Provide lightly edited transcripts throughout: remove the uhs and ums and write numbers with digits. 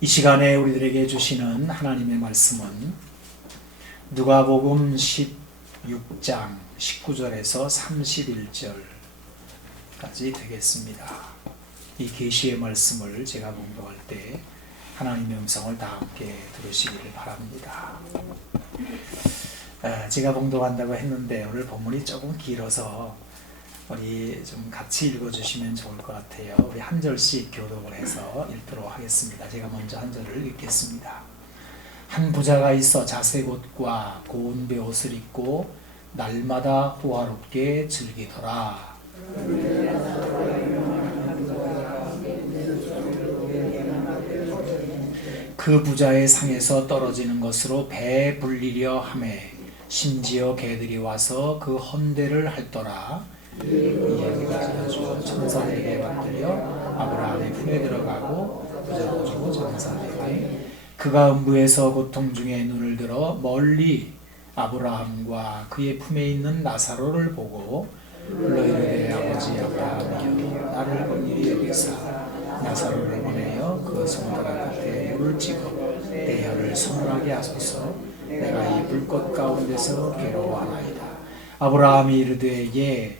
이 시간에 우리들에게 주시는 하나님의 말씀은 누가복음 16장 19절에서 31절까지 되겠습니다. 이 계시의 말씀을 제가 공부할 때 하나님의 음성을 다 함께 들으시기를 바랍니다. 제가 봉독한다고 했는데 오늘 본문이 조금 길어서 우리 좀 같이 읽어주시면 좋을 것 같아요. 우리 한 절씩 교독을 해서 읽도록 하겠습니다. 제가 먼저 한 절을 읽겠습니다. 한 부자가 있어 자색 옷과 고운 베옷을 입고 날마다 호화롭게 즐기더라. 그 부자의 상에서 떨어지는 것으로 배 불리려 하매 심지어 개들이 와서 그 헌대를 할더라. 이야기가 지어주어 천사들에게 받들려 아브라함의 품에 들어가고 부자도 주고 천사들에게 그가 음부에서 고통 중에 눈을 들어 멀리 아브라함과 그의 품에 있는 나사로를 보고 불러 이르되 아버지 아브라함이여 나를 긍휼히 여기사 나사로를 보내어 그 손가락 끝에 물을 찍어 내 혀를 서늘하게 하소서. 내가 이 불꽃 가운데서 괴로워하나이다. 아브라함이 이르되 예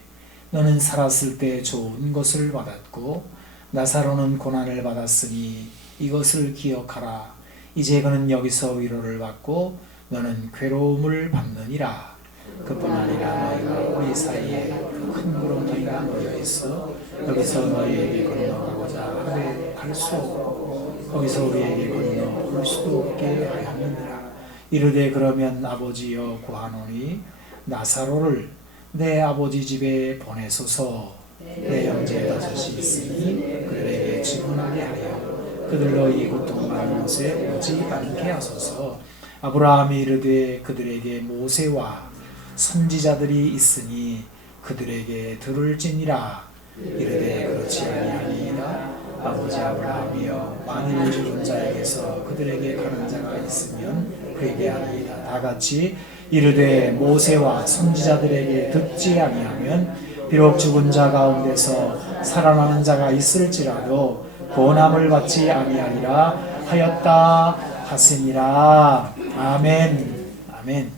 너는 살았을 때 좋은 것을 받았고 나사로는 고난을 받았으니 이것을 기억하라. 이제 그는 여기서 위로를 받고 너는 괴로움을 받느니라. 그뿐 아니라 너희가 우리 사이에 큰 구렁텅이가 놓여있어 여기서 너희에게 건너가고자 하되 갈 수 없고 거기서 우리에게 건너 올 수도 없게 하였느니라. 이르되 그러면 아버지여 구하노니 나사로를 내 아버지 집에 보내소서. 내 형제 다섯이 있으니 그들에게 출근하게 하여 그들로 이 고통받는 곳에 오지 않게 하소서. 아브라함이 이르되 그들에게 모세와 선지자들이 있으니 그들에게 들을지니라. 이르되 그렇지 아니하니이다. 아버지 아브라함이여 만일 죽은 자에게서 그들에게 가는 자가 있으면 그에게 하니이다. 다같이 이르되 모세와 선지자들에게 듣지 아니하면 비록 죽은 자 가운데서 살아나는 자가 있을지라도 권함을 받지 아니하리라 하였다 하시니라. 아멘. 아멘.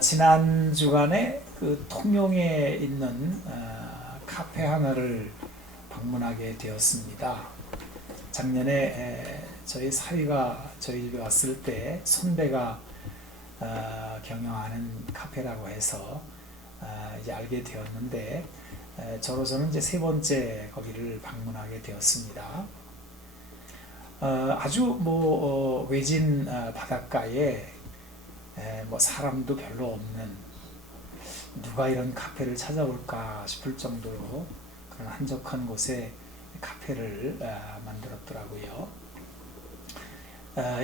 지난 주간에 그 통영에 있는 카페 하나를 방문하게 되었습니다. 작년에 저희 사위가 저희 집에 왔을 때 선배가 경영하는 카페라고 해서 이제 알게 되었는데 저로서는 이제 세 번째 거기를 방문하게 되었습니다. 아주 외진 바닷가에 사람도 별로 없는 누가 이런 카페를 찾아올까 싶을 정도로 그런 한적한 곳에 카페를 만들었더라고요.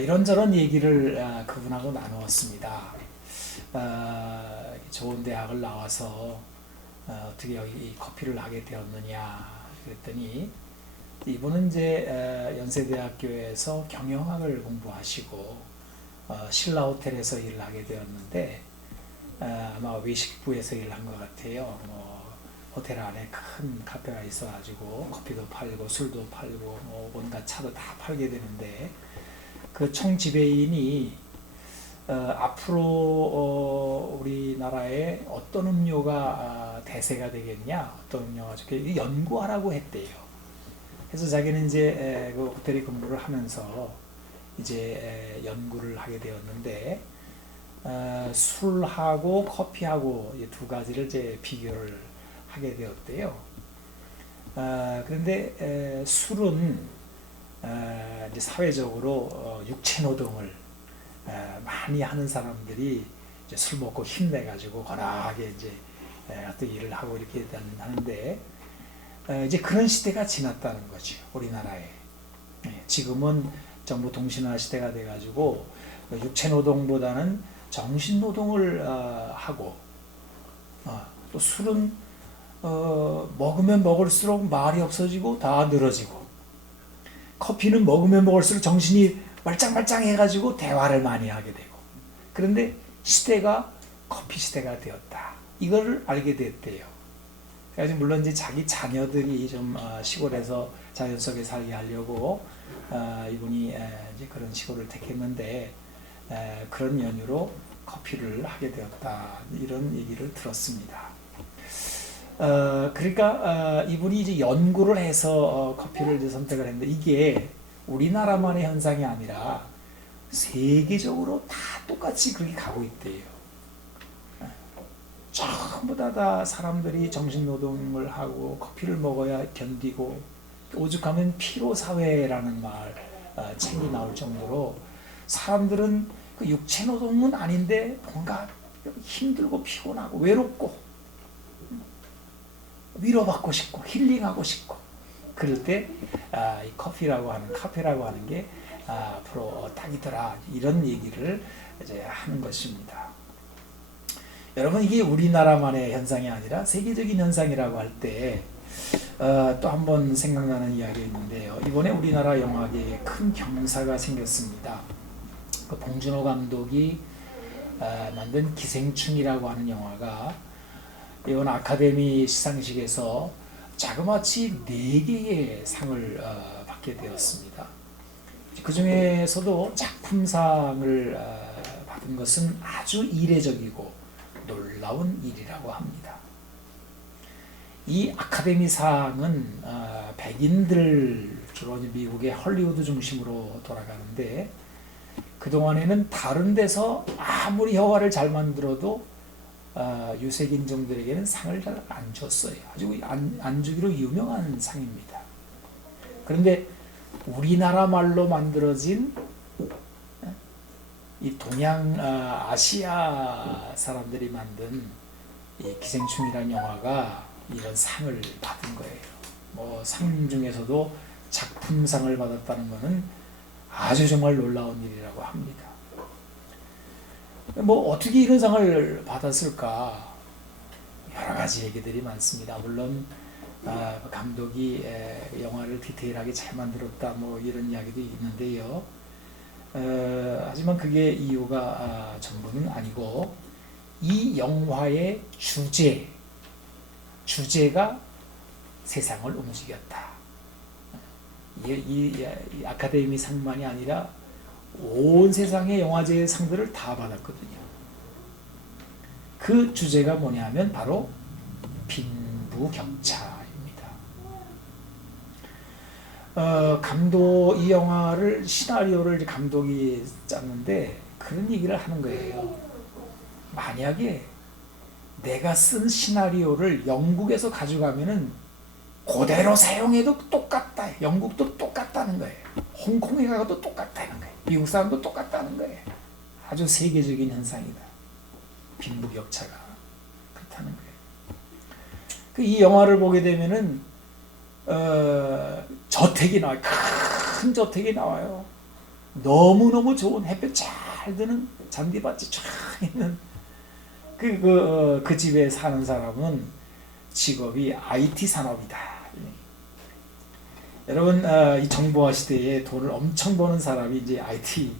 이런저런 얘기를 그분하고 나누었습니다. 좋은 대학을 나와서 어떻게 여기 커피를 하게 되었느냐 그랬더니 이분은 이제 연세대학교에서 경영학을 공부하시고 신라호텔에서 일을 하게 되었는데 아마 외식부에서 일을 한 것 같아요. 호텔 안에 큰 카페가 있어가지고 커피도 팔고 술도 팔고 온갖 차도 다 팔게 되는데 그 총 지배인이 앞으로 우리나라에 어떤 음료가 대세가 되겠냐, 어떤 음료가 좋게 연구하라고 했대요. 그래서 자기는 이제 그 호텔에 근무를 하면서 이제 연구를 하게 되었는데 술하고 커피하고 이 두 가지를 이제 비교를 하게 되었대요. 그런데 술은 이제 사회적으로 육체 노동을 많이 하는 사람들이 이제 술 먹고 힘내가지고 거나하게 이제 어떤 일을 하고 이렇게 하는데 이제 그런 시대가 지났다는 거죠. 우리나라에. 지금은 정보 통신화 시대가 돼가지고 육체 노동보다는 정신 노동을 하고 또 술은 먹으면 먹을수록 말이 없어지고 다 늘어지고 커피는 먹으면 먹을수록 정신이 말짱말짱해가지고 대화를 많이 하게 되고 그런데 시대가 커피 시대가 되었다. 이걸 알게 됐대요. 그래서 물론 이제 자기 자녀들이 좀 시골에서 자연 속에 살게 하려고 이분이 이제 그런 시골을 택했는데 그런 연유로 커피를 하게 되었다, 이런 얘기를 들었습니다. 그러니까 이분이 이제 연구를 해서 커피를 이제 선택을 했는데 이게 우리나라만의 현상이 아니라 세계적으로 다 똑같이 그렇게 가고 있대요. 전부 다 사람들이 정신노동을 하고 커피를 먹어야 견디고, 오죽하면 피로사회라는 책이 나올 정도로 사람들은 그 육체노동은 아닌데 뭔가 힘들고 피곤하고 외롭고 위로받고 싶고 힐링하고 싶고, 그럴 때 이 커피라고 하는, 카페라고 하는 게 앞으로 딱이더라, 이런 얘기를 이제 하는 것입니다. 여러분, 이게 우리나라만의 현상이 아니라 세계적인 현상이라고 할 때 또 한 번 생각나는 이야기가 있는데요. 이번에 우리나라 영화계에 큰 경사가 생겼습니다. 그 봉준호 감독이 만든 기생충이라고 하는 영화가 이번 아카데미 시상식에서 자그마치 4개의 상을 받게 되었습니다. 그 중에서도 작품상을 받은 것은 아주 이례적이고 놀라운 일이라고 합니다. 이 아카데미상은 백인들, 주로 미국의 헐리우드 중심으로 돌아가는데, 그동안에는 다른 데서 아무리 영화를 잘 만들어도 유색인종들에게는 상을 잘 안 줬어요. 아주 안 주기로 유명한 상입니다. 그런데 우리나라 말로 만들어진 이 동양 아시아 사람들이 만든 이 기생충이라는 영화가 이런 상을 받은 거예요. 상 중에서도 작품상을 받았다는 것은 아주 정말 놀라운 일이라고 합니다. 어떻게 이런 상을 받았을까? 여러 가지 얘기들이 많습니다. 물론 감독이 영화를 디테일하게 잘 만들었다, 이런 이야기도 있는데요. 하지만 그게 이유가 전부는 아니고, 이 영화의 주제가 세상을 움직였다. 이 아카데미 상만이 아니라 온 세상의 영화제의 상들을 다 받았거든요. 그 주제가 뭐냐면 바로 빈부격차입니다. 이 영화를, 시나리오를 감독이 짰는데 그런 얘기를 하는 거예요. 만약에 내가 쓴 시나리오를 영국에서 가져가면은 그대로 사용해도 똑같다. 영국도 똑같다는 거예요. 홍콩에 가도 똑같다는 거예요. 미국 사람도 똑같다는 거예요. 아주 세계적인 현상이다. 빈부격차가 그렇다는 거예요. 이 영화를 보게 되면은 저택이 나와요. 큰 저택이 나와요. 너무너무 좋은 햇볕 잘 드는 잔디밭이 쫙 있는 그 집에 사는 사람은 직업이 IT 산업이다. 여러분, 이 정보화 시대에 돈을 엄청 버는 사람이 이제 IT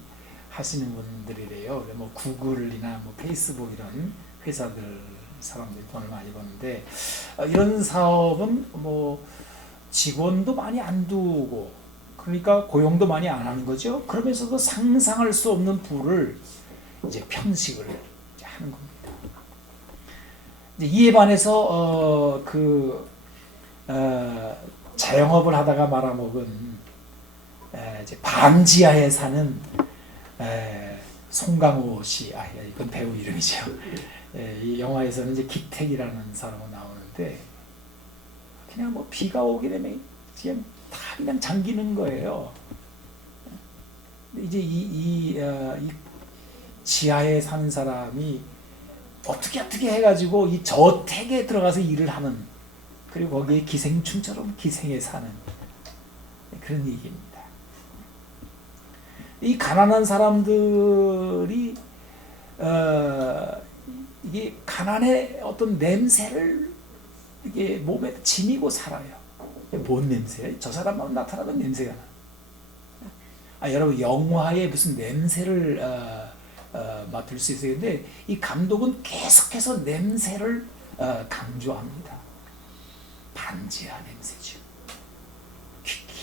하시는 분들이래요. 구글이나 페이스북 이런 회사들 사람들이 돈을 많이 버는데, 이런 사업은 직원도 많이 안 두고, 그러니까 고용도 많이 안 하는 거죠. 그러면서도 상상할 수 없는 부를 이제 편식을 이제 하는 겁니다. 이에 반해서 자영업을 하다가 말아먹은 이제 반지하에 사는 송강호 씨, 이건 배우 이름이죠. 이 영화에서는 이제 기택이라는 사람으로 나오는데, 그냥 비가 오게 되면 그냥 잠기는 거예요. 이제 이 지하에 사는 사람이 어떻게 해가지고 이 저택에 들어가서 일을 하는, 그리고 거기에 기생충처럼 기생해 사는 그런 얘기입니다. 이 가난한 사람들이 이게 가난의 어떤 냄새를 이게 몸에 지니고 살아요. 뭔 냄새야? 저 사람만 나타나면 냄새가 나. 여러분, 영화에 무슨 냄새를 맡을 수 있어요. 근데 이 감독은 계속해서 냄새를 강조합니다. 반지하 냄새죠.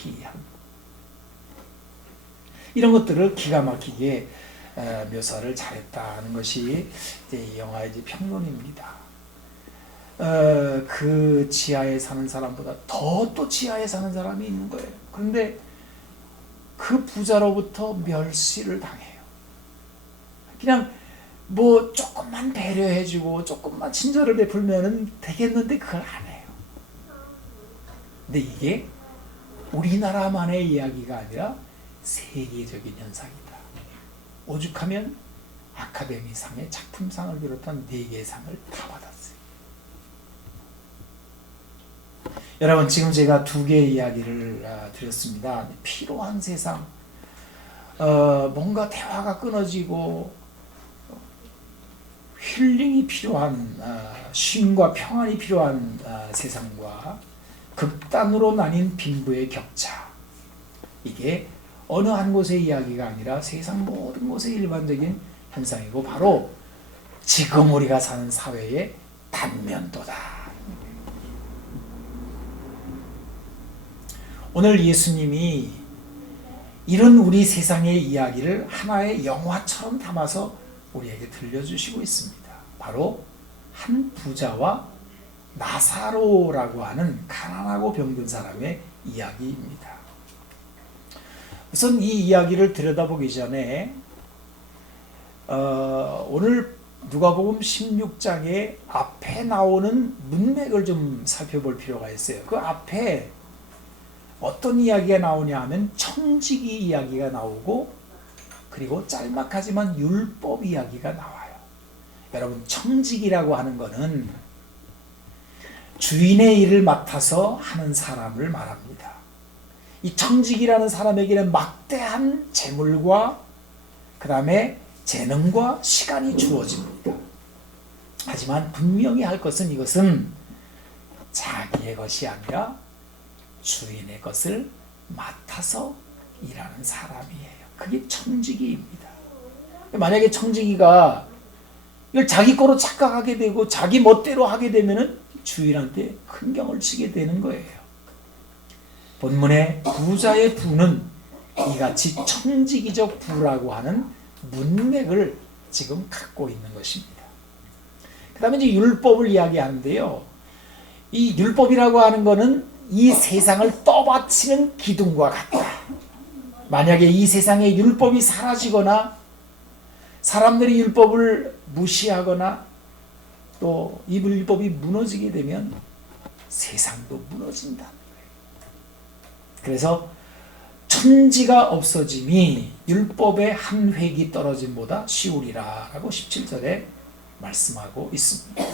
정확히 한 이런 것들을 기가 막히게 묘사를 잘했다는 것이 이제 이 영화의 이제 평론입니다. 그 지하에 사는 사람보다 더 또 지하에 사는 사람이 있는 거예요. 그런데 그 부자로부터 멸시를 당해요. 그냥 뭐 조금만 배려해주고 조금만 친절을 베풀면은 되겠는데 그걸 안 해요. 근데 이게 우리나라만의 이야기가 아니라 세계적인 현상이다. 오죽하면 아카데미상의 작품상을 비롯한 4개의 상을 다 받았어요. 여러분, 지금 제가 2개의 이야기를 드렸습니다. 피로한 세상, 뭔가 대화가 끊어지고 힐링이 필요한, 쉼과 평안이 필요한 세상과 극단으로 나뉜 빈부의 격차, 이게 어느 한 곳의 이야기가 아니라 세상 모든 곳의 일반적인 현상이고 바로 지금 우리가 사는 사회의 단면도다. 오늘 예수님이 이런 우리 세상의 이야기를 하나의 영화처럼 담아서 우리에게 들려주시고 있습니다. 바로 한 부자와 나사로라고 하는 가난하고 병든 사람의 이야기입니다. 우선 이 이야기를 들여다보기 전에 오늘 누가복음 16장의 앞에 나오는 문맥을 좀 살펴볼 필요가 있어요. 그 앞에 어떤 이야기가 나오냐 하면 청지기 이야기가 나오고 그리고 짤막하지만 율법 이야기가 나와요. 여러분, 청지기라고 하는 것은 주인의 일을 맡아서 하는 사람을 말합니다. 이 청지기라는 사람에게는 막대한 재물과 그 다음에 재능과 시간이 주어집니다. 하지만 분명히 할 것은 이것은 자기의 것이 아니라 주인의 것을 맡아서 일하는 사람이에요. 그게 청지기입니다. 만약에 청지기가 이걸 자기 거로 착각하게 되고 자기 멋대로 하게 되면은 주인한테 큰 경을 치게 되는 거예요. 본문의 부자의 부는 이같이 청지기적 부라고 하는 문맥을 지금 갖고 있는 것입니다. 그 다음에 이제 율법을 이야기하는데요. 이 율법이라고 하는 것은 이 세상을 떠받치는 기둥과 같다. 만약에 이 세상에 율법이 사라지거나 사람들이 율법을 무시하거나 또 이 율법이 무너지게 되면 세상도 무너진다. 그래서 천지가 없어짐이 율법의 한 획이 떨어짐보다 쉬우리라 라고 17절에 말씀하고 있습니다.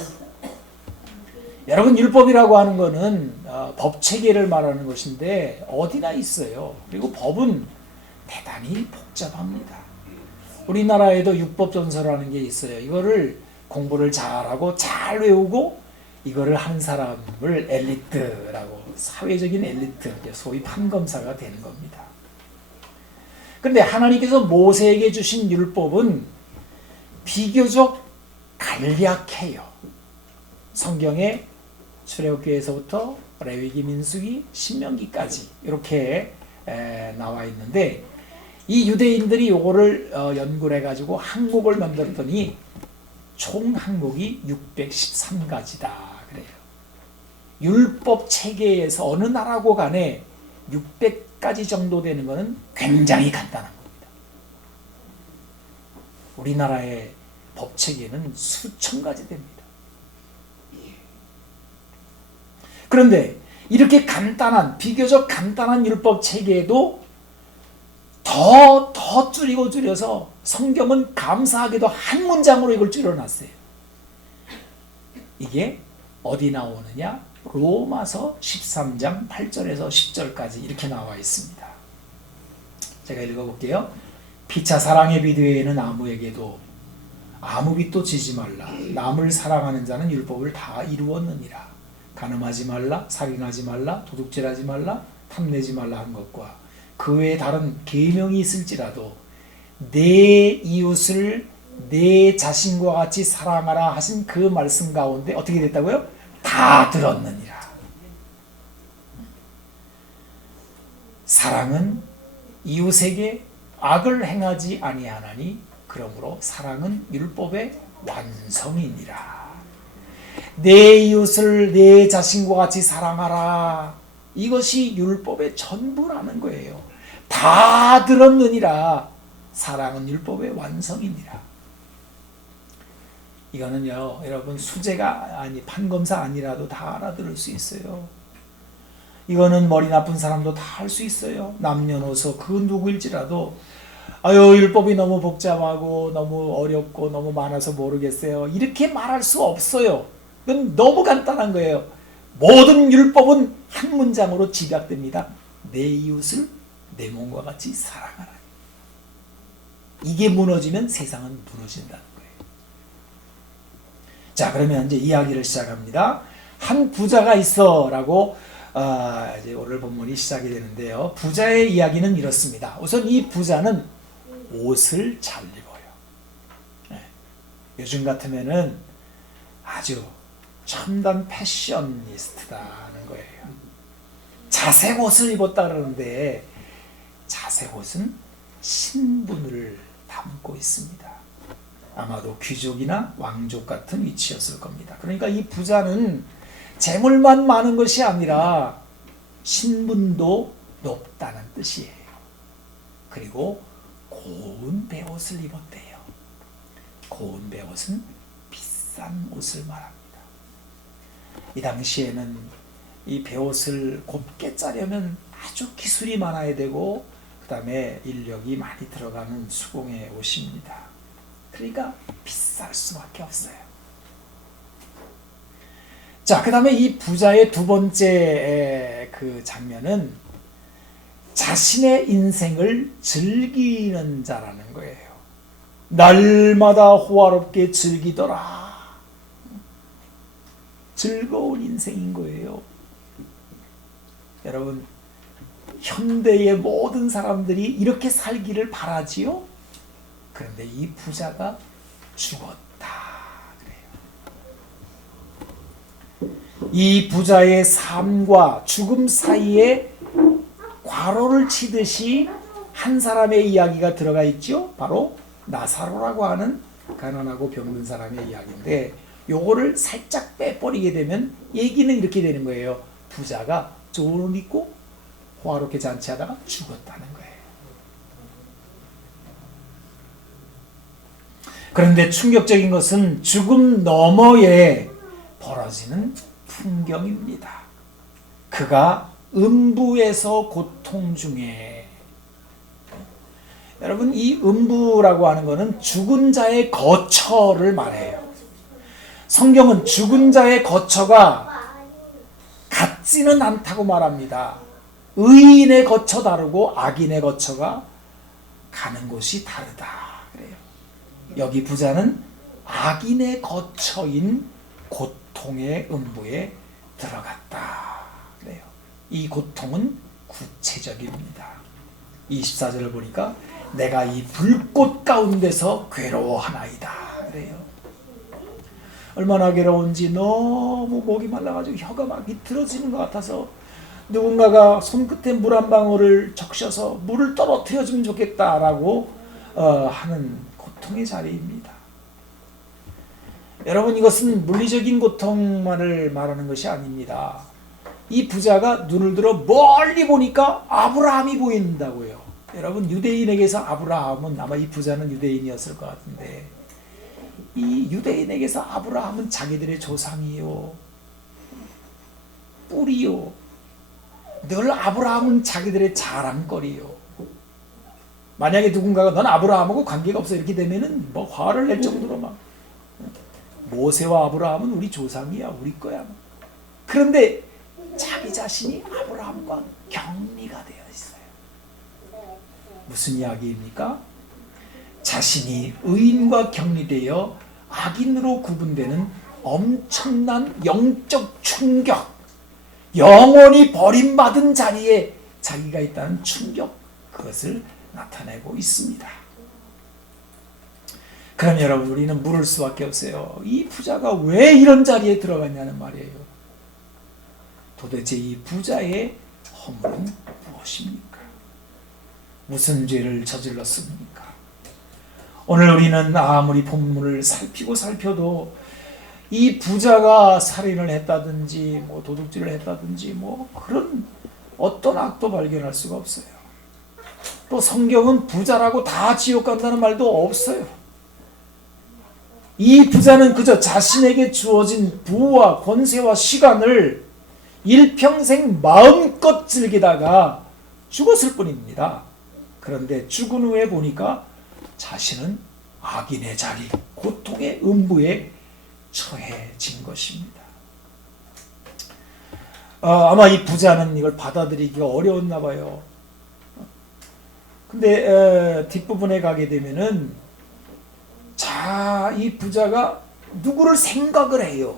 여러분, 율법이라고 하는 것은 법체계를 말하는 것인데 어디나 있어요. 그리고 법은 대단히 복잡합니다. 우리나라에도 율법전서라는 게 있어요. 이거를 공부를 잘하고 잘 외우고 이거를 하는 사람을 엘리트라고, 사회적인 엘리트, 소위 판검사가 되는 겁니다. 그런데 하나님께서 모세에게 주신 율법은 비교적 간략해요. 성경에 출애굽기에서부터 레위기, 민수기, 신명기까지 이렇게 나와 있는데 이 유대인들이 이거를 연구를 해가지고 항목을 만들었더니 총 항목이 613가지다 그래요. 율법 체계에서 어느 나라고 간에 600가지 정도 되는 것은 굉장히 간단한 겁니다. 우리나라의 법 체계는 수천 가지 됩니다. 그런데 이렇게 간단한, 비교적 간단한 율법 체계에도 더 줄여서 성경은 감사하게도 한 문장으로 이걸 줄여놨어요. 이게 어디 나오느냐? 로마서 13장 8절에서 10절까지 이렇게 나와 있습니다. 제가 읽어볼게요. 피차 사랑의 비두에는 아무에게도 아무 빚도 지지 말라. 남을 사랑하는 자는 율법을 다 이루었느니라. 간음하지 말라, 살인하지 말라, 도둑질하지 말라, 탐내지 말라 한 것과 그 외에 다른 계명이 있을지라도 내 이웃을 내 자신과 같이 사랑하라 하신 그 말씀 가운데 어떻게 됐다고요? 다 들었느니라. 사랑은 이웃에게 악을 행하지 아니하나니 그러므로 사랑은 율법의 완성이니라. 내 이웃을 내 자신과 같이 사랑하라. 이것이 율법의 전부라는 거예요. 다 들었느니라. 사랑은 율법의 완성이니라. 이거는요, 여러분 수재가 판검사 아니라도 다 알아들을 수 있어요. 이거는 머리 나쁜 사람도 다 할 수 있어요. 남녀노소 그 누구일지라도 아유 율법이 너무 복잡하고 너무 어렵고 너무 많아서 모르겠어요. 이렇게 말할 수 없어요. 이건 너무 간단한 거예요. 모든 율법은 한 문장으로 집약됩니다. 내 이웃을 내 몸과 같이 사랑하라. 이게 무너지면 세상은 무너진다는 거예요. 자, 그러면 이제 이야기를 시작합니다. 한 부자가 있어라고 이제 오늘 본문이 시작이 되는데요. 부자의 이야기는 이렇습니다. 우선 이 부자는 옷을 잘 입어요. 네. 요즘 같으면은 아주 첨단 패셔니스트다는 거예요. 자색 옷을 입었다 그러는데 자색 옷은 신분을 담고 있습니다. 아마도 귀족이나 왕족 같은 위치였을 겁니다. 그러니까 이 부자는 재물만 많은 것이 아니라 신분도 높다는 뜻이에요. 그리고 고운 베옷을 입었대요. 고운 베옷은 비싼 옷을 말합니다. 이 당시에는 이 베옷을 곱게 짜려면 아주 기술이 많아야 되고 그 다음에 인력이 많이 들어가는 수공예 옷입니다. 그러니까 비쌀 수밖에 없어요. 자, 그 다음에 이 부자의 두 번째 그 장면은 자신의 인생을 즐기는 자라는 거예요. 날마다 호화롭게 즐기더라. 즐거운 인생인 거예요. 여러분, 현대의 모든 사람들이 이렇게 살기를 바라지요? 그런데 이 부자가 죽었다. 그래요. 이 부자의 삶과 죽음 사이에 괄호를 치듯이 한 사람의 이야기가 들어가 있죠. 바로 나사로라고 하는 가난하고 병든 사람의 이야기인데 요거를 살짝 빼버리게 되면 얘기는 이렇게 되는 거예요. 부자가 좋은 옷 입고 호화롭게 잔치하다가 죽었다는 거예요. 그런데 충격적인 것은 죽음 너머에 벌어지는 풍경입니다. 그가 음부에서 고통 중에, 여러분 이 음부라고 하는 것은 죽은 자의 거처를 말해요. 성경은 죽은 자의 거처가 같지는 않다고 말합니다. 의인의 거처 다르고 악인의 거처가 가는 곳이 다르다 그래요. 여기 부자는 악인의 거처인 고통의 음부에 들어갔다 그래요. 이 고통은 구체적입니다. 24절을 보니까 내가 이 불꽃 가운데서 괴로워하나이다 그래요. 얼마나 괴로운지 너무 목이 말라가지고 혀가 막 비틀어지는 것 같아서 누군가가 손끝에 물 한 방울을 적셔서 물을 떨어뜨려주면 좋겠다라고 하는 고통의 자리입니다. 여러분, 이것은 물리적인 고통만을 말하는 것이 아닙니다. 이 부자가 눈을 들어 멀리 보니까 아브라함이 보인다고요. 여러분, 유대인에게서 아브라함은, 아마 이 부자는 유대인이었을 것 같은데, 이 유대인에게서 아브라함은 자기들의 조상이요, 뿌리요, 늘 아브라함은 자기들의 자랑거리요. 만약에 누군가가 넌 아브라함하고 관계가 없어 이렇게 되면은 뭐 화를 낼 정도로 막, 모세와 아브라함은 우리 조상이야, 우리 거야. 그런데 자기 자신이 아브라함과 격리가 되어 있어요. 무슨 이야기입니까? 자신이 의인과 격리되어 악인으로 구분되는 엄청난 영적 충격, 영원히 버림받은 자리에 자기가 있다는 충격, 그것을 나타내고 있습니다. 그럼 여러분, 우리는 물을 수밖에 없어요. 이 부자가 왜 이런 자리에 들어갔냐는 말이에요. 도대체 이 부자의 허물은 무엇입니까? 무슨 죄를 저질렀습니까? 오늘 우리는 아무리 본문을 살피고 살펴도 이 부자가 살인을 했다든지 뭐 도둑질을 했다든지 뭐 그런 어떤 악도 발견할 수가 없어요. 또 성경은 부자라고 다 지옥 간다는 말도 없어요. 이 부자는 그저 자신에게 주어진 부와 권세와 시간을 일평생 마음껏 즐기다가 죽었을 뿐입니다. 그런데 죽은 후에 보니까 자신은 악인의 자리, 고통의 음부에 처해진 것입니다. 아마 이 부자는 이걸 받아들이기가 어려웠나 봐요. 근데 뒷부분에 가게 되면은 이 부자가 누구를 생각을 해요?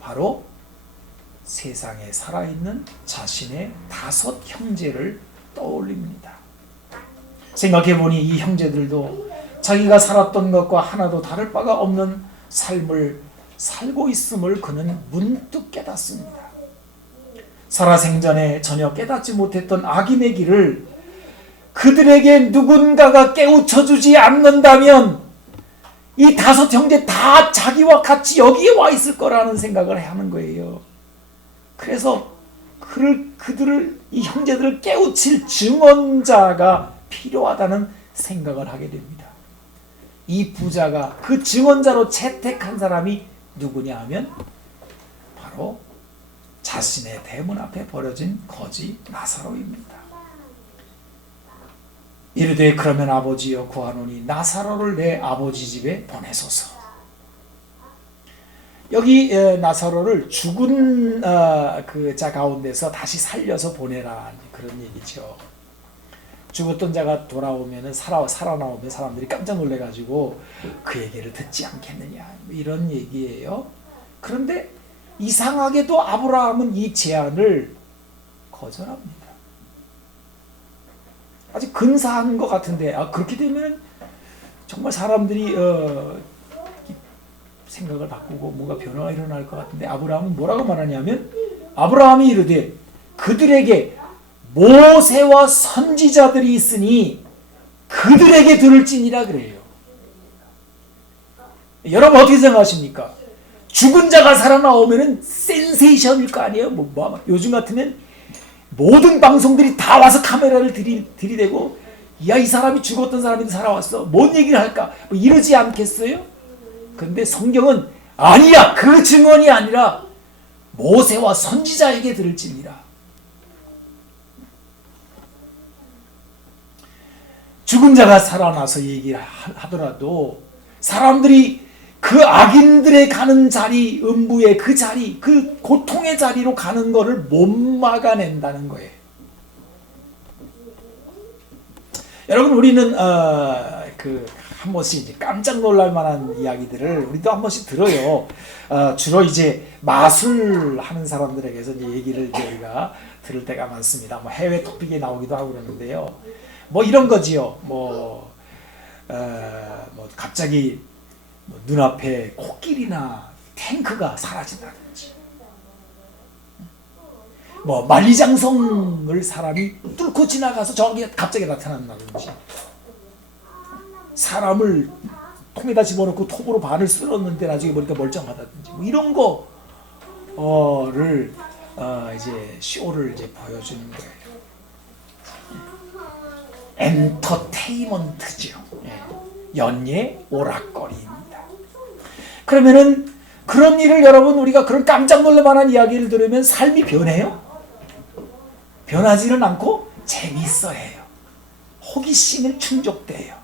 바로 세상에 살아있는 자신의 5 형제를 떠올립니다. 생각해보니 이 형제들도 자기가 살았던 것과 하나도 다를 바가 없는 삶을 살고 있음을 그는 문득 깨닫습니다. 살아생전에 전혀 깨닫지 못했던 악인의 길을 그들에게 누군가가 깨우쳐주지 않는다면 이 5 형제 다 자기와 같이 여기에 와 있을 거라는 생각을 하는 거예요. 그래서 이 형제들을 깨우칠 증언자가 필요하다는 생각을 하게 됩니다. 이 부자가 그 증언자로 채택한 사람이 누구냐 하면 바로 자신의 대문 앞에 버려진 거지 나사로입니다. 이르되 그러면 아버지여 구하노니 나사로를 내 아버지 집에 보내소서. 여기 나사로를 죽은 그 자 가운데서 다시 살려서 보내라 그런 얘기죠. 죽었던 자가 돌아오면 살아나오면 사람들이 깜짝 놀래가지고 그 얘기를 듣지 않겠느냐 이런 얘기예요. 그런데 이상하게도 아브라함은 이 제안을 거절합니다. 아주 근사한 것 같은데 그렇게 되면 정말 사람들이 생각을 바꾸고 뭔가 변화가 일어날 것 같은데 아브라함은 뭐라고 말하냐면 아브라함이 이르되 그들에게 모세와 선지자들이 있으니 그들에게 들을지니라 그래요. 여러분 어떻게 생각하십니까? 죽은 자가 살아나오면은 센세이션일 거 아니에요? 요즘 같으면 모든 방송들이 다 와서 카메라를 들이대고 야, 이 사람이 죽었던 사람인데 살아왔어. 뭔 얘기를 할까? 이러지 않겠어요? 근데 성경은 아니야. 그 증언이 아니라 모세와 선지자에게 들을지니라. 죽은 자가 살아나서 얘기를 하더라도 사람들이 그 악인들의 가는 자리, 음부의 그 자리, 그 고통의 자리로 가는 거를 못 막아낸다는 거예요. 여러분 우리는 한 번씩 이제 깜짝 놀랄 만한 이야기들을 우리도 한 번씩 들어요. 주로 이제 마술하는 사람들에게서 이제 얘기를 저희가 들을 때가 많습니다. 뭐 해외 토픽에 나오기도 하고 그러는데요. 뭐 이런 거지요. 갑자기 눈앞에 코끼리나 탱크가 사라진다든지, 만리장성을 사람이 뚫고 지나가서 저기 갑자기 나타난다든지, 사람을 통에다 집어넣고 톱으로 발을 쓸었는데 나중에 보니까 멀쩡하다든지, 이런 거를 이제 쇼를 이제 보여주는 거예요. 엔터테인먼트죠. 연예 오락거리입니다. 그러면은 그런 일을 여러분 우리가 그런 깜짝 놀랄 만한 이야기를 들으면 삶이 변해요? 변하지는 않고 재미있어 해요. 호기심을 충족돼요.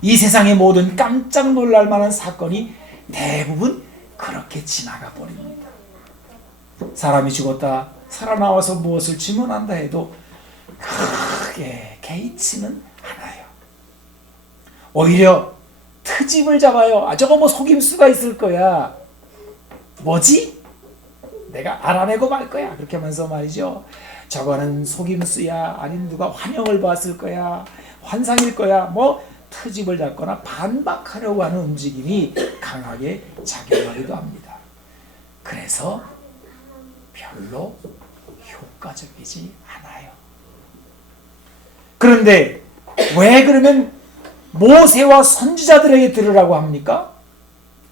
이 세상의 모든 깜짝 놀랄 만한 사건이 대부분 그렇게 지나가 버립니다. 사람이 죽었다 살아나와서 무엇을 증언한다 해도 크게 개의치는 않아요. 오히려 트집을 잡아요. 저거 속임수가 있을 거야. 뭐지? 내가 알아내고 말 거야. 그렇게 하면서 말이죠. 저거는 속임수야. 아니면 누가 환영을 봤을 거야. 환상일 거야. 트집을 잡거나 반박하려고 하는 움직임이 강하게 작용하기도 합니다. 그래서 별로 효과적이지 않아요. 그런데 왜 그러면 모세와 선지자들에게 들으라고 합니까?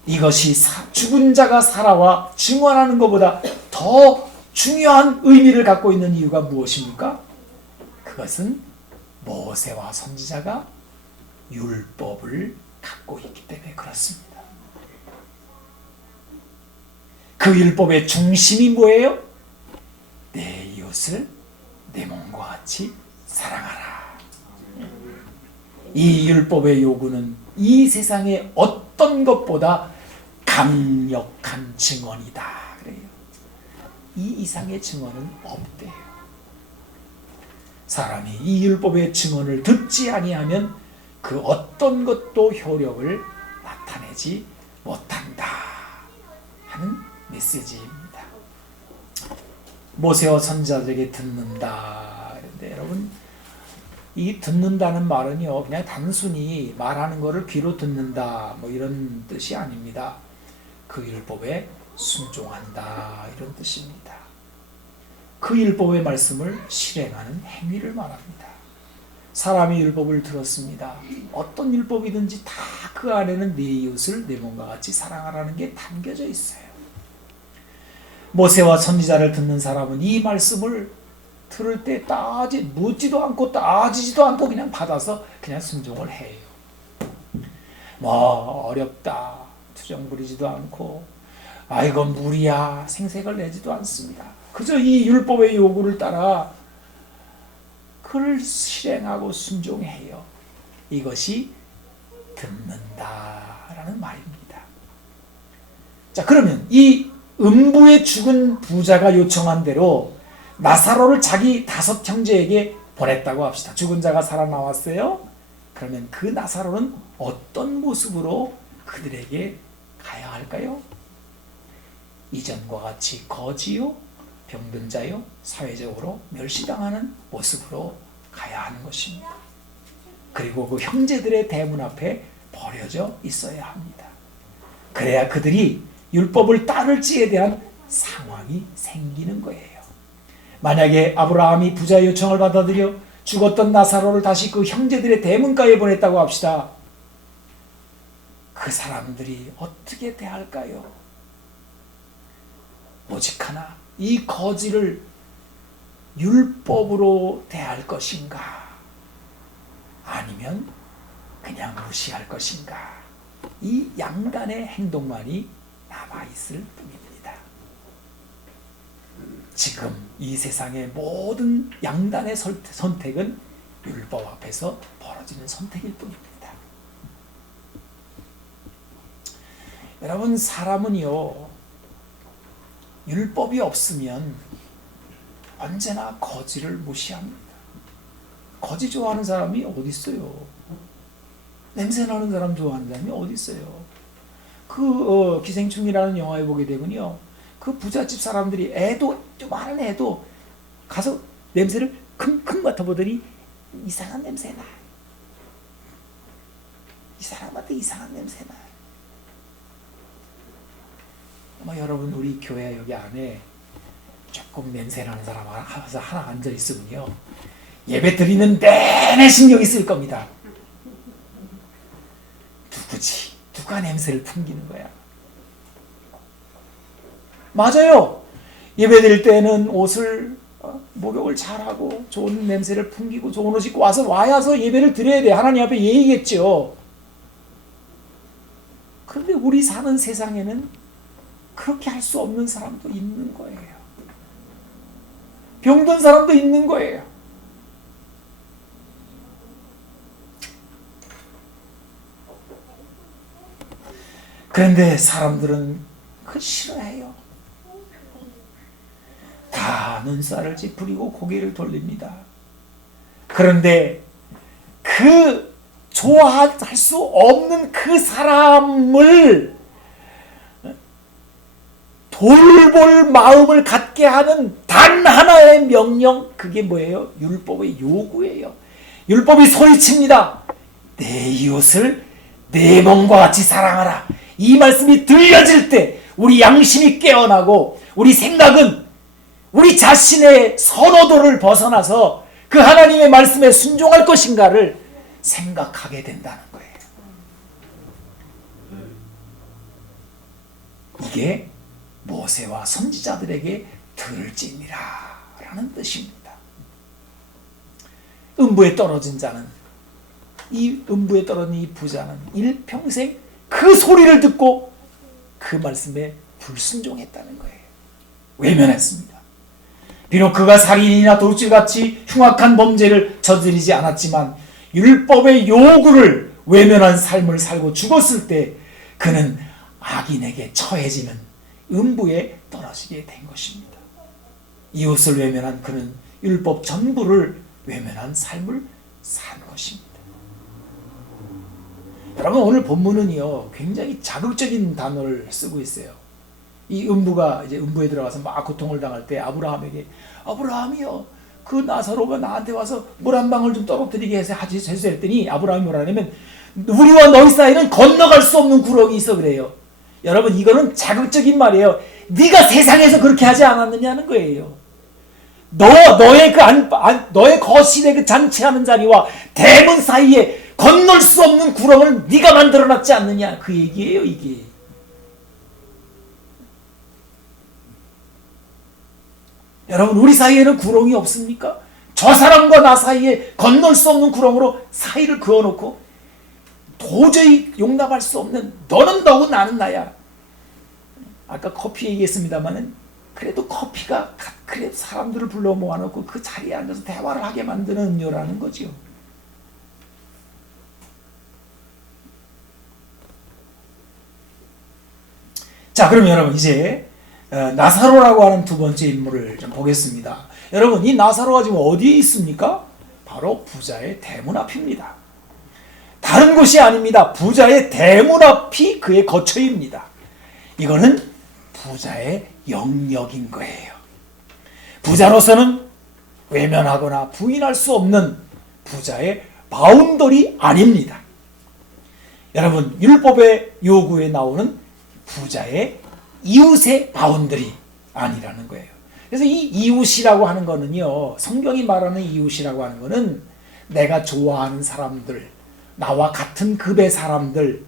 이것이 죽은 자가 살아와 증언하는 것보다 더 중요한 의미를 갖고 있는 이유가 무엇입니까? 그것은 모세와 선지자가 율법을 갖고 있기 때문에 그렇습니다. 그 율법의 중심이 뭐예요? 내 이웃을 내 몸과 같이 사랑하라. 이 율법의 요구는 이 세상의 어떤 것보다 강력한 증언이다. 그래요. 이 이상의 증언은 없대요. 사람이 이 율법의 증언을 듣지 아니하면 그 어떤 것도 효력을 나타내지 못한다 하는 메시지입니다. 모세와 선지자들에게 듣는다. 그런데 여러분, 이 듣는다는 말은요, 그냥 단순히 말하는 것을 귀로 듣는다 뭐 이런 뜻이 아닙니다. 그 율법에 순종한다 이런 뜻입니다. 그 율법의 말씀을 실행하는 행위를 말합니다. 사람이 율법을 들었습니다. 어떤 율법이든지 다 그 안에는 내 이웃을 내 몸과 같이 사랑하라는 게 담겨져 있어요. 모세와 선지자를 듣는 사람은 이 말씀을 들을 때 묻지도 않고 따지지도 않고 그냥 받아서 그냥 순종을 해요. 뭐 어렵다 투정 부리지도 않고 이건 무리야 생색을 내지도 않습니다. 그저 이 율법의 요구를 따라 그를 실행하고 순종해요. 이것이 듣는다라는 말입니다. 자, 그러면 이 음부에 죽은 부자가 요청한 대로 나사로를 자기 5 형제에게 보냈다고 합시다. 죽은 자가 살아나왔어요. 그러면 그 나사로는 어떤 모습으로 그들에게 가야 할까요? 이전과 같이 거지요, 병든 자요, 사회적으로 멸시당하는 모습으로 가야 하는 것입니다. 그리고 그 형제들의 대문 앞에 버려져 있어야 합니다. 그래야 그들이 율법을 따를지에 대한 상황이 생기는 거예요. 만약에 아브라함이 부자의 요청을 받아들여 죽었던 나사로를 다시 그 형제들의 대문가에 보냈다고 합시다. 그 사람들이 어떻게 대할까요? 오직 하나, 이 거지를 율법으로 대할 것인가? 아니면 그냥 무시할 것인가? 이 양간의 행동만이 남아있을 뿐입니다. 지금 이 세상의 모든 양단의 선택은 율법 앞에서 벌어지는 선택일 뿐입니다. 여러분, 사람은요, 율법이 없으면 언제나 거지를 무시합니다. 거지 좋아하는 사람이 어디 있어요? 냄새나는 사람 좋아하는 사람이 어디 있어요? 기생충이라는 영화에 보게 되면요, 그 부잣집 사람들이 많은 애도 가서 냄새를 킁킁 맡아보더니 이상한 냄새나. 이 사람한테 이상한 냄새나. 여러분, 우리 교회 여기 안에 조금 냄새나는 사람 하나 앉아 있으면요, 예배 드리는 내내 신경이 쓸 겁니다. 누구지? 누가 냄새를 풍기는 거야? 맞아요. 예배 드릴 때는 옷을 목욕을 잘하고 좋은 냄새를 풍기고 좋은 옷 입고 와서 예배를 드려야 돼. 하나님 앞에 예의겠죠. 그런데 우리 사는 세상에는 그렇게 할 수 없는 사람도 있는 거예요. 병든 사람도 있는 거예요. 그런데 사람들은 그 싫어해요. 다 눈살을 찌푸리고 고개를 돌립니다. 그런데 그 좋아할 수 없는 그 사람을 돌볼 마음을 갖게 하는 단 하나의 명령, 그게 뭐예요? 율법의 요구예요. 율법이 소리칩니다. 내 이웃을 내 몸과 같이 사랑하라. 이 말씀이 들려질 때 우리 양심이 깨어나고 우리 생각은 우리 자신의 선호도를 벗어나서 그 하나님의 말씀에 순종할 것인가를 생각하게 된다는 거예요. 이게 모세와 선지자들에게 들을지니라 라는 뜻입니다. 음부에 떨어진 자는, 이 음부에 떨어진 이 부자는 일평생 그 소리를 듣고 그 말씀에 불순종했다는 거예요. 외면했습니다. 비록 그가 살인이나 돌질같이 흉악한 범죄를 저지르지 않았지만 율법의 요구를 외면한 삶을 살고 죽었을 때 그는 악인에게 처해지는 음부에 떨어지게 된 것입니다. 이웃을 외면한 그는 율법 전부를 외면한 삶을 산 것입니다. 여러분, 오늘 본문은요 굉장히 자극적인 단어를 쓰고 있어요. 이 음부가 이제 음부에 들어가서 막 고통을 당할 때 아브라함에게, 아브라함이요, 그 나사로가 나한테 와서 물 한 방울 좀 떨어뜨리게 해서 했더니 아브라함이 뭐라 하냐면, 우리와 너희 사이는 건너갈 수 없는 구렁이 있어 그래요. 여러분, 이거는 자극적인 말이에요. 네가 세상에서 그렇게 하지 않았느냐는 거예요. 너의 거실의 그 잔치하는 자리와 대문 사이에 건널 수 없는 구렁을 네가 만들어놨지 않느냐, 그 얘기예요. 이게 여러분, 우리 사이에는 구렁이 없습니까? 저 사람과 나 사이에 건널 수 없는 구렁으로 사이를 그어놓고 도저히 용납할 수 없는, 너는 너고 나는 나야. 아까 커피 얘기했습니다마는 그래도 커피가 그래도 사람들을 불러 모아놓고 그 자리에 앉아서 대화를 하게 만드는 음료라는 거죠. 자, 그럼 여러분 이제 나사로라고 하는 두 번째 인물을 좀 보겠습니다. 여러분, 이 나사로가 지금 어디에 있습니까? 바로 부자의 대문 앞입니다. 다른 곳이 아닙니다. 부자의 대문 앞이 그의 거처입니다. 이거는 부자의 영역인 거예요. 부자로서는 외면하거나 부인할 수 없는 부자의 바운더리 아닙니다. 여러분, 율법의 요구에 나오는 부자의 이웃의 바운더리 아니라는 거예요. 그래서 이 이웃이라고 하는 거는요, 성경이 말하는 이웃이라고 하는 거는 내가 좋아하는 사람들, 나와 같은 급의 사람들,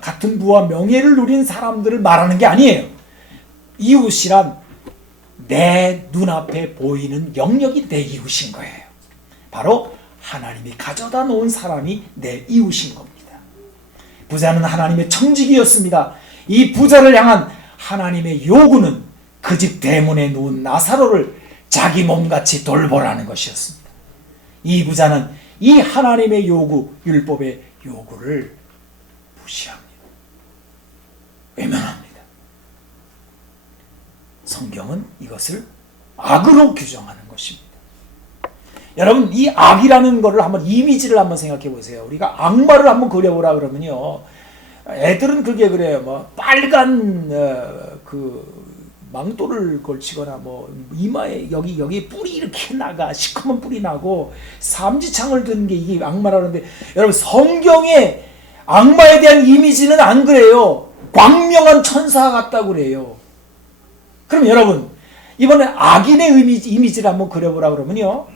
같은 부와 명예를 누린 사람들을 말하는 게 아니에요. 이웃이란 내 눈앞에 보이는 영역이 내 이웃인 거예요. 바로 하나님이 가져다 놓은 사람이 내 이웃인 겁니다. 부자는 하나님의 청지기였습니다. 이 부자를 향한 하나님의 요구는 그 집 대문에 누운 나사로를 자기 몸같이 돌보라는 것이었습니다. 이 부자는 이 하나님의 요구, 율법의 요구를 무시합니다. 외면합니다. 성경은 이것을 악으로 규정하는 것입니다. 여러분, 이 악이라는 것을 한번 이미지를 한번 생각해 보세요. 우리가 악마를 한번 그려보라 그러면요, 애들은 그게 그래요. 뭐 빨간 그 망토를 걸치거나 뭐 이마에 여기 뿔이 이렇게 나가, 시커먼 뿔이 나고 삼지창을 든 게 이게 악마라는데, 여러분, 성경의 악마에 대한 이미지는 안 그래요. 광명한 천사 같다고 그래요. 그럼 여러분, 이번에 악인의 이미지를 한번 그려보라 그러면요,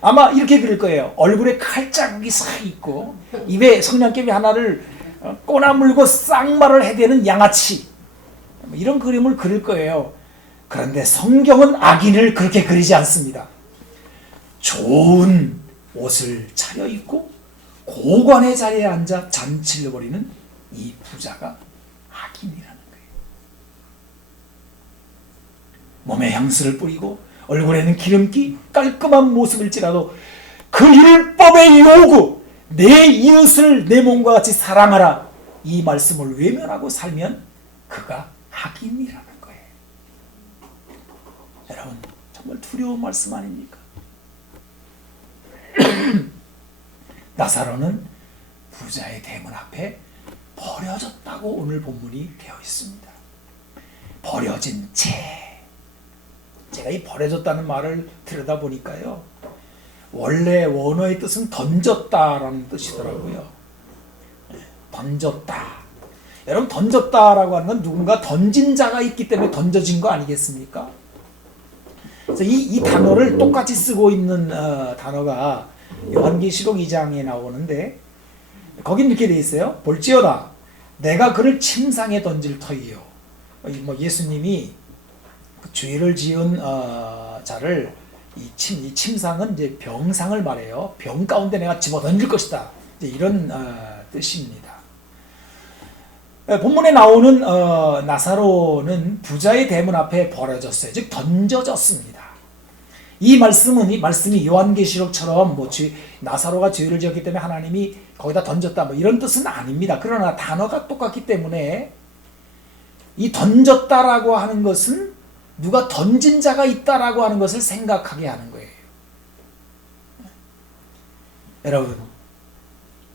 아마 이렇게 그릴 거예요. 얼굴에 칼자국이 싹 있고 입에 성냥개비 하나를 꼬나물고 쌍말을 해대는 양아치, 이런 그림을 그릴 거예요. 그런데 성경은 악인을 그렇게 그리지 않습니다. 좋은 옷을 차려입고 고관의 자리에 앉아 잔치를 벌이는 이 부자가 악인이라는 거예요. 몸에 향수를 뿌리고 얼굴에는 기름기, 깔끔한 모습일지라도 그 율법의 요구, 내 이웃을 내 몸과 같이 사랑하라, 이 말씀을 외면하고 살면 그가 악인이라는 거예요. 여러분, 정말 두려운 말씀 아닙니까? 나사로는 부자의 대문 앞에 버려졌다고 오늘 본문이 되어 있습니다. 버려진 채. 제가 이 버려졌다는 말을 들여다보니까요, 원래 원어의 뜻은 던졌다라는 뜻이더라고요. 던졌다. 여러분, 던졌다라고 하는 건 누군가 던진 자가 있기 때문에 던져진 거 아니겠습니까? 그래서 이 단어를 똑같이 쓰고 있는 단어가 요한계시록 2장에 나오는데 거긴 이렇게 돼 있어요. 볼지어다 내가 그를 침상에 던질 터이요. 뭐 예수님이 그 죄를 지은 자를 이 침상은 이제 병상을 말해요. 병 가운데 내가 집어 던질 것이다. 이제 이런 뜻입니다. 본문에 나오는 나사로는 부자의 대문 앞에 버려졌어요. 즉 던져졌습니다. 이 말씀이 요한계시록처럼 나사로가 죄를 지었기 때문에 하나님이 거기다 던졌다 뭐 이런 뜻은 아닙니다. 그러나 단어가 똑같기 때문에 이 던졌다라고 하는 것은 누가 던진 자가 있다라고 하는 것을 생각하게 하는 거예요. 여러분,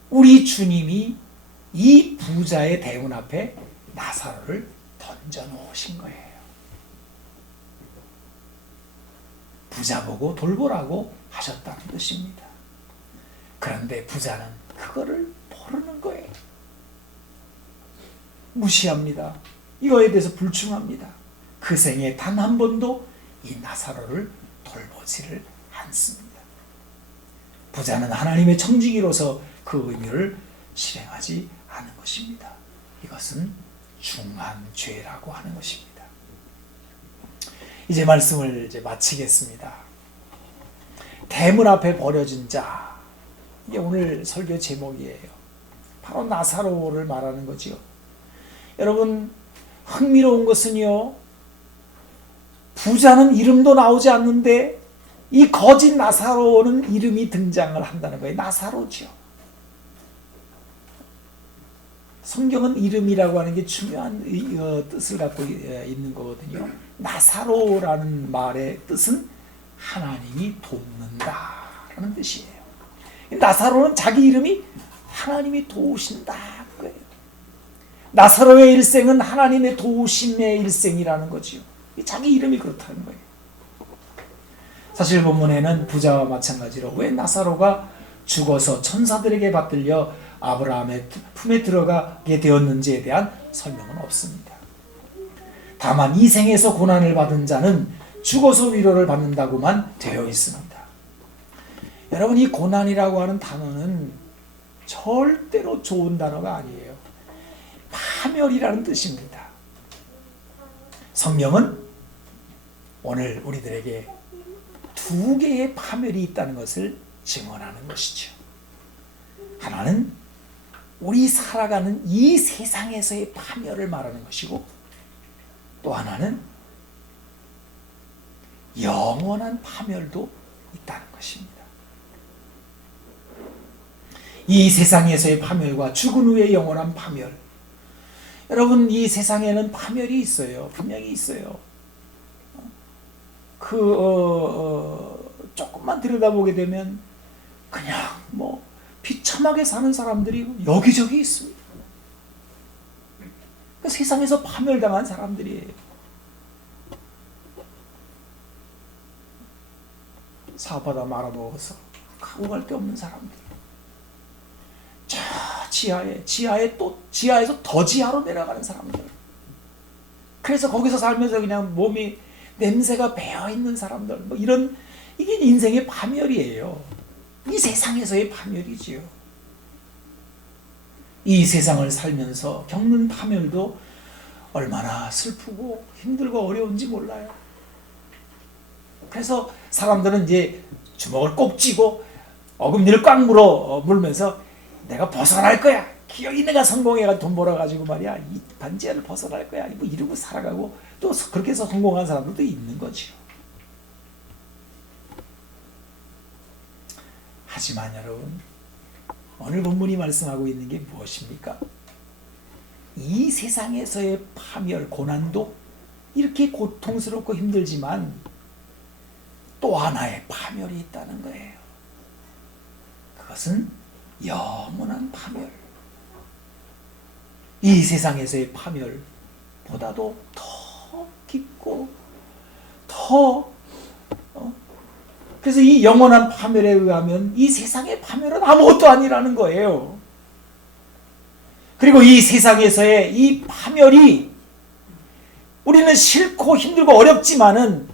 우리 주님이 이 부자의 대문 앞에 나사로를 던져 놓으신 거예요. 부자 보고 돌보라고 하셨다는 뜻입니다. 그런데 부자는 그거를 모르는 거예요. 무시합니다. 이거에 대해서 불충합니다. 그 생에 단 한 번도 이 나사로를 돌보지를 않습니다. 부자는 하나님의 청지기로서 그 의미를 실행하지 않은 것입니다. 이것은 중한 죄라고 하는 것입니다. 이제 말씀을 마치겠습니다. 대문 앞에 버려진 자, 이게 오늘 설교 제목이에요. 바로 나사로를 말하는 거지요. 여러분, 흥미로운 것은요, 부자는 이름도 나오지 않는데 이 거짓 나사로는 이름이 등장을 한다는 거예요. 나사로죠. 성경은 이름이라고 하는 게 중요한 뜻을 갖고 있는 거거든요. 나사로라는 말의 뜻은 하나님이 돕는다라는 뜻이에요. 나사로는 자기 이름이 하나님이 도우신다 거예요. 나사로의 일생은 하나님의 도우심의 일생이라는 거지요. 자기 이름이 그렇다는 거예요. 사실 본문에는 부자와 마찬가지로 왜 나사로가 죽어서 천사들에게 받들려 아브라함의 품에 들어가게 되었는지에 대한 설명은 없습니다. 다만 이 생에서 고난을 받은 자는 죽어서 위로를 받는다고만 되어 있습니다. 여러분, 이 고난이라고 하는 단어는 절대로 좋은 단어가 아니에요. 파멸이라는 뜻입니다. 성경은 오늘 우리들에게 두 개의 파멸이 있다는 것을 증언하는 것이죠. 하나는 우리 살아가는 이 세상에서의 파멸을 말하는 것이고, 또 하나는 영원한 파멸도 있다는 것입니다. 이 세상에서의 파멸과 죽은 후의 영원한 파멸. 여러분, 이 세상에는 파멸이 있어요. 분명히 있어요. 조금만 들여다보게 되면 그냥 비참하게 사는 사람들이 여기저기 있습니다. 세상에서 파멸당한 사람들이에요. 사업하다 말아먹어서 가고 갈 데 없는 사람들. 저 지하에서 더 지하로 내려가는 사람들. 그래서 거기서 살면서 그냥 몸이 냄새가 배어있는 사람들. 이게 인생의 파멸이에요. 이 세상에서의 파멸이지요. 이 세상을 살면서 겪는 파멸도 얼마나 슬프고 힘들고 어려운지 몰라요. 그래서 사람들은 이제 주먹을 꼭 쥐고 어금니를 꽉 물면서 내가 벗어날 거야. 기어이 내가 성공해가 돈 벌어가지고 말이야. 이 반지하를 벗어날 거야. 이러고 살아가고 또 그렇게 해서 성공한 사람들도 있는 거죠. 하지만 여러분, 오늘 본문이 말씀하고 있는 게 무엇입니까? 이 세상에서의 파멸, 고난도 이렇게 고통스럽고 힘들지만 또 하나의 파멸이 있다는 거예요. 그것은 영원한 파멸. 이 세상에서의 파멸보다도 더 깊고 그래서 이 영원한 파멸에 의하면 이 세상의 파멸은 아무것도 아니라는 거예요. 그리고 이 세상에서의 이 파멸이 우리는 싫고 힘들고 어렵지만은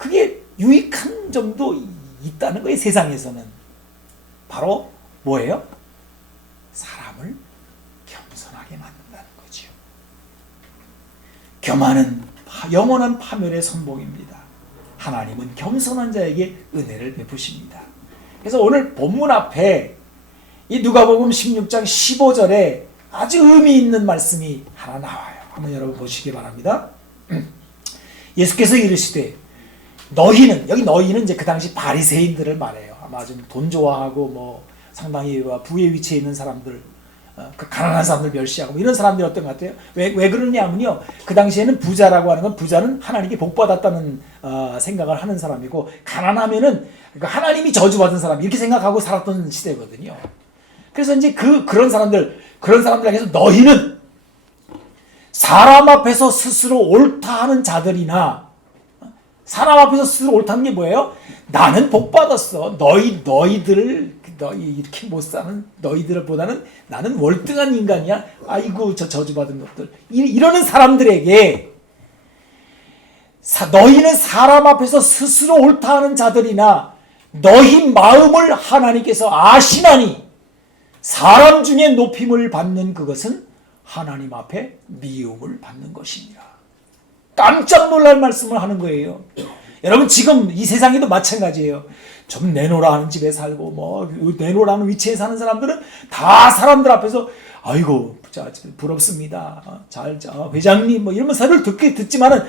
그게 유익한 점도 있다는 거예요. 세상에서는 바로 뭐예요? 사람을 겸손하게 만든다는 거죠. 겸하는 영원한 파멸의 선봉입니다. 하나님은 겸손한 자에게 은혜를 베푸십니다. 그래서 오늘 본문 앞에 이 누가복음 16장 15절에 아주 의미 있는 말씀이 하나 나와요. 한번 여러분 보시기 바랍니다. 예수께서 이르시되 너희는, 여기 너희는 이제 그 당시 바리새인들을 말해요. 아마 좀 돈 좋아하고 뭐 상당히 부의 위치에 있는 사람들, 그 가난한 사람들 멸시하고 이런 사람들이 어떤 것 같아요? 왜 그러냐면요, 그 당시에는 부자라고 하는 건, 부자는 하나님께 복받았다는 생각을 하는 사람이고, 가난하면은 하나님이 저주받은 사람 이렇게 생각하고 살았던 시대거든요. 그래서 이제 그런 사람들에게 해서 너희는 사람 앞에서 스스로 옳다 하는 자들이나, 사람 앞에서 스스로 옳다는 게 뭐예요? 나는 복받았어. 너희들 이렇게 못 사는 너희들보다는 나는 월등한 인간이야. 아이고 저 저주받은 것들. 이러는 사람들에게 너희는 사람 앞에서 스스로 옳다 하는 자들이나 너희 마음을 하나님께서 아시나니 사람 중에 높임을 받는 그것은 하나님 앞에 미움을 받는 것이니라. 깜짝 놀랄 말씀을 하는 거예요. 여러분 지금 이 세상에도 마찬가지예요. 좀 내놓으라 하는 집에 살고 뭐 내놓으라는 위치에 사는 사람들은 다 사람들 앞에서 아이고 부럽습니다. 회장님 뭐 이러면서 듣지만은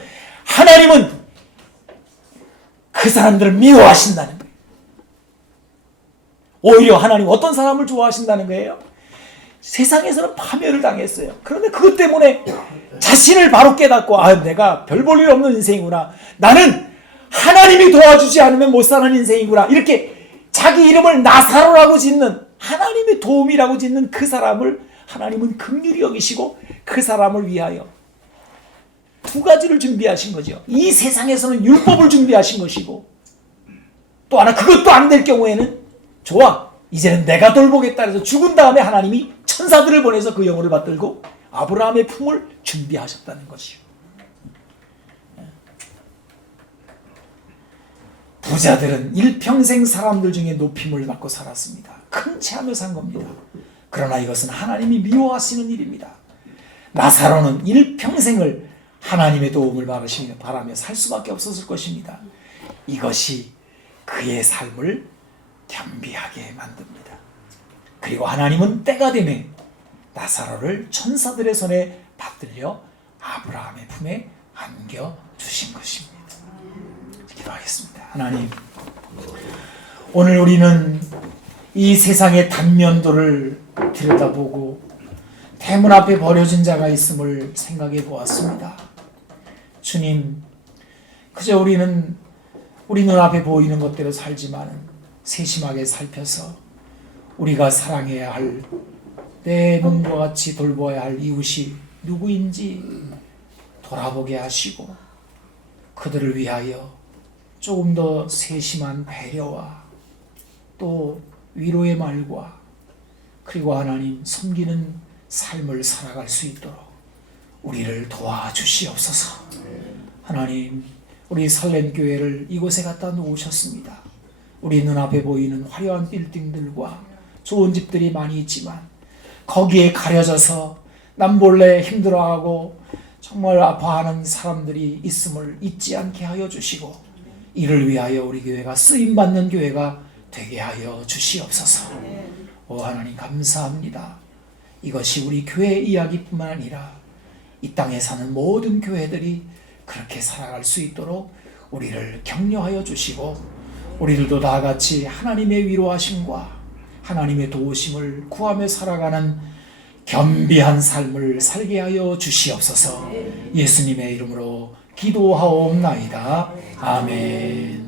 하나님은 그 사람들을 미워하신다는 거예요. 오히려 하나님 어떤 사람을 좋아하신다는 거예요? 세상에서는 파멸을 당했어요. 그런데 그것 때문에 자신을 바로 깨닫고 내가 별 볼 일 없는 인생이구나. 나는 하나님이 도와주지 않으면 못 사는 인생이구나. 이렇게 자기 이름을 나사로라고 짓는, 하나님의 도움이라고 짓는 그 사람을 하나님은 긍휼히 여기시고 그 사람을 위하여 두 가지를 준비하신 거죠. 이 세상에서는 율법을 준비하신 것이고, 또 하나 그것도 안 될 경우에는 좋아, 이제는 내가 돌보겠다 해서 죽은 다음에 하나님이 천사들을 보내서 그 영혼을 받들고 아브라함의 품을 준비하셨다는 것이요. 부자들은 일평생 사람들 중에 높임을 받고 살았습니다. 큰 체하며 산 겁니다. 그러나 이것은 하나님이 미워하시는 일입니다. 나사로는 일평생을 하나님의 도움을 바라며 살 수밖에 없었을 것입니다. 이것이 그의 삶을 겸비하게 만듭니다. 그리고 하나님은 때가 되매 나사로를 천사들의 손에 받들려 아브라함의 품에 안겨주신 것입니다. 기도하겠습니다. 하나님, 오늘 우리는 이 세상의 단면도를 들여다보고 대문 앞에 버려진 자가 있음을 생각해 보았습니다. 주님, 그저 우리는 우리 눈앞에 보이는 것대로 살지만 세심하게 살펴서 우리가 사랑해야 할, 내 몸과 같이 돌보아야 할 이웃이 누구인지 돌아보게 하시고 그들을 위하여 조금 더 세심한 배려와 또 위로의 말과 그리고 하나님 섬기는 삶을 살아갈 수 있도록 우리를 도와주시옵소서. 하나님, 우리 살렘교회를 이곳에 갖다 놓으셨습니다. 우리 눈앞에 보이는 화려한 빌딩들과 좋은 집들이 많이 있지만 거기에 가려져서 남몰래 힘들어하고 정말 아파하는 사람들이 있음을 잊지 않게 하여 주시고 이를 위하여 우리 교회가 쓰임받는 교회가 되게 하여 주시옵소서. 오 하나님, 감사합니다. 이것이 우리 교회 이야기뿐만 아니라 이 땅에 사는 모든 교회들이 그렇게 살아갈 수 있도록 우리를 격려하여 주시고 우리들도 다 같이 하나님의 위로하심과 하나님의 도우심을 구하며 살아가는 겸비한 삶을 살게 하여 주시옵소서. 예수님의 이름으로 기도하옵나이다. 아멘.